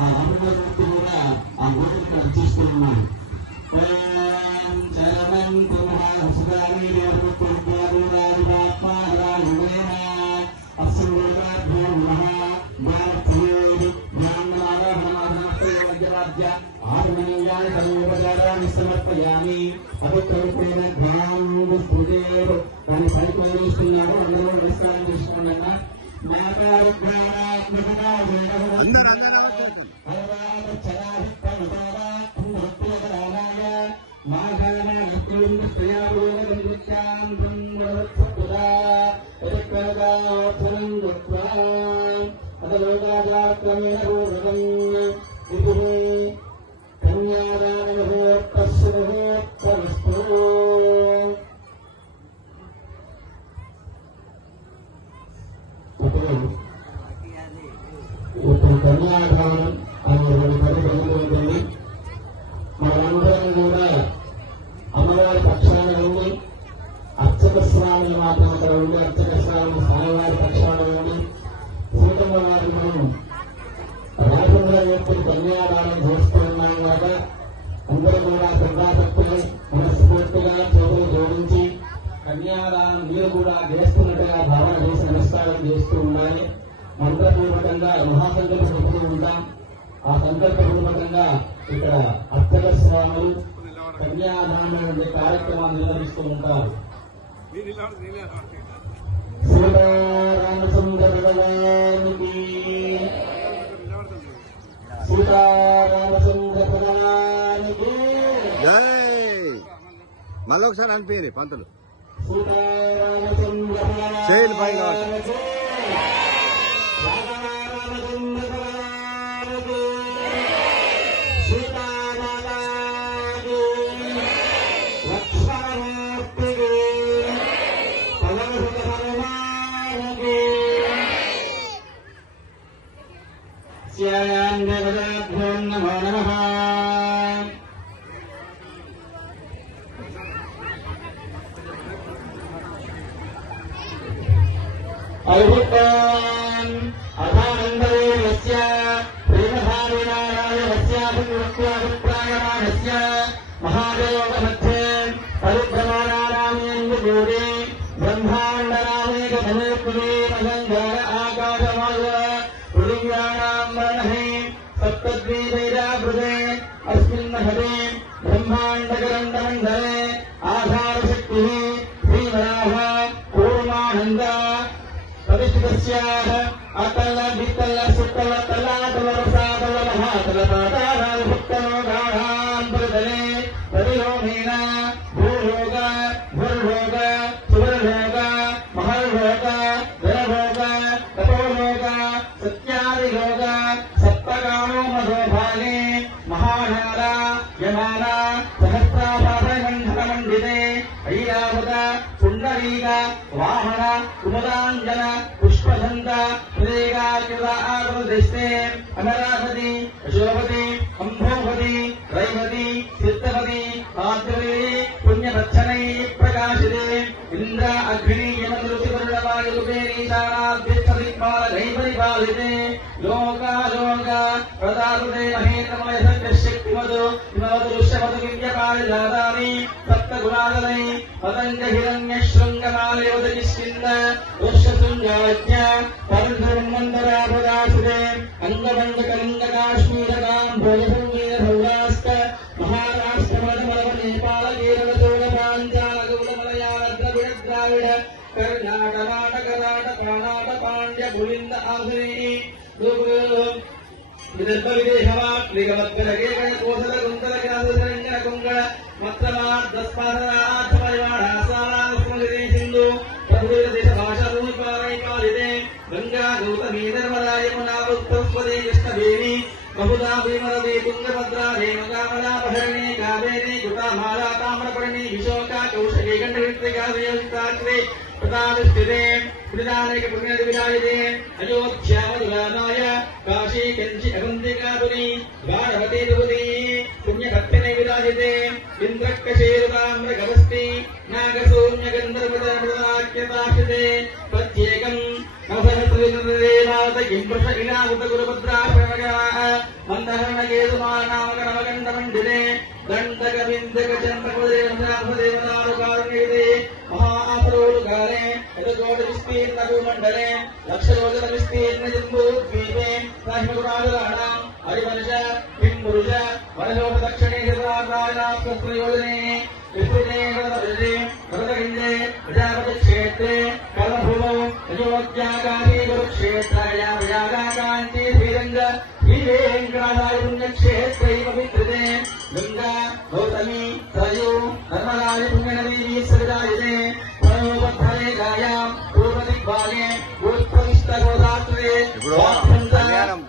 ఆ అమృతమూర్తి కూడా ఆ గుడికి వచ్చేస్తూ ఉన్నాడు. సమర్పయామి అభిప్రాయమైన దాన్ని పరిపాలిస్తున్నారు. అందరూ నమస్కారం చేసుకున్నాక కన్యాదానం అనేటువంటి పని జరుగుతుంది. మనందరం కూడా అమ్మవారి పక్షాన ఉండి అర్చక స్వామిని మాత్రం అక్కడ ఉండి అర్చక స్వామి స్వామివారి పక్షాన ఉండి సీతమ్మ వారిని మనం రాజేంద్ర వ్యక్తులు కన్యాదానం చేస్తూ ఉన్నాం కదా. అందరూ కూడా శ్రద్ధాశక్తులు మనస్ఫూర్తిగా చేతులు జోడించి కన్యాదానం మీరు కూడా చేస్తున్నట్టుగా భావన చేసి నమస్కారం చేస్తూ ఉండాలి. మంత్రపూర్వకంగా మహాసంకల్పం చెబుతూ ఉంటాం. ఆ సంకల్పపూర్వకంగా ఇక్కడ అర్చక స్వాములు కన్యాదానం అనే కార్యక్రమాన్ని నిర్వహిస్తూ ఉంటారు. సీతారామచంద్ర భగవానికి సీతారామచంద్ర భగవానికి మళ్ళీ ఒకసారి అనిపించింది పంతులు సీతారామచంద్ర చేయలు పైన నమో నమః. అద్భుతం అథానందవేయస్య ప్రేమధారిణారాయణస్యాభిప్రాయమాణస్య మహాదేవ మధ్యే పరిభ్రమాణారామేంద్రగూడే బ్రహ్మాండరామేకమనేకులే మహంగార ఆకాశమాయ పృథివ్యానాం వర్ణహే సప్తద్వీపైరావృతే అస్మిన్ మహదే బ్రహ్మాండగరండమండలే ఆధారశక్తి శ్రీవరాహ కూర్మానంద ప్రతిష్ఠితస్యాః అతల వితల సుతల తలాతల రసాతల మహాతల పాతాళాల భుక్తలో గాఢాంతర్దలే ప్రతిలోమేన భూలోక భూర్లోక సువర్లోక మహర్లోక ధనలోక తపోలోక సత్యాదిలోక సప్తగామో మధోభాగే మహానార యమాన సహస్రాభరణమండితే ఐరావత పుండరీక వాహన కుముదాంజన పుష్పదంత హృదయగాకృతే అమరావతి అశోభతి అంభోపతి రైవతి సిద్ధవతి ఆద్రవే పుణ్యదక్షణై ప్రకాశితే ఇంద్ర అగ్ని యమృతిపరుడవాయుపేరీశానాద్యక్షదిక్పాలైపరిపాలితే లోకాలోక ప్రదాతుతే మహేంద్రమయ సత్యశక్తిమదు హిమవతు దుష్యమతు విద్యపారిజాతాని సప్తగుణాదలై పతంగ హిరణ్య శృంగమాలయోద కిష్కింద దుష్యశృంగాజ్ఞ పరధర్మంతరాభదాసుదే అంగబంధ కళింగ కాశ్మీర కాంభోజ సంగీత సౌరాష్ట్ర మహారాష్ట్ర మలమలవ నేపాళ కేరళ చోళ పాంచాల గౌడ మలయాళ ద్రవిడ ద్రావిడ కర్ణాట నాటక రాట కానాట పాండ్య పులింద ఆధుని విదర్భ విదేశవాట్లిగమద్గలగేగణ కోసల గుంతల గ్రాసరంగణ కుంగళ మత్సమాద్రస్పాదరాధమయవాఢాసారాస్మృతి సింధు ప్రభుదేవ దేశ భాషా భూమిపాలైపాలితే గంగా గౌతమీ నర్మదా యమునా ఉత్తరస్వదే కృష్ణవేణి బహుదా భీమరదే తుంగభద్రా రేణుకామలా పహరణి కావేరి గుటామాలా తామ్రపర్ణి విశోకా కౌశికీ గండవిత్రికా శ్రీయుక్తాగ్రే ప్రతావిష్ఠితే పుణ్యదానైక పుణ్యది విరాజితే అయోధ్యామధురామాయ కాశీ కంచి అవంతికాపురి ద్వారవతి దుపతి పుణ్యకర్తనే విరాజితే ఇంద్రకశేరుతామ్రగవస్తి నాగసౌమ్య గంధర్వదమృతాఖ్యతాక్షితే ప్రత్యేకం నవసహస్రవినదే నాథ किंपुरुष इनावृत गुरुभद्रा प्रवगाः मन्दहरणकेतुमानामकरमगण्डमण्डिने दण्डकविन्दकचन्द्रकुलदेवनाथदेवनारुकारुणीते महाआसरोरुकारे यतकोटिविस्तीर्णभूमण्डले लक्षरोजनविस्तीर्णजम्बूद्वीपे साहिमगुणागराणाम् हरिवर्ष किंपुरुष वनलोकदक्षिणे शतराज्राजनाथप्रयोजने विस्तृते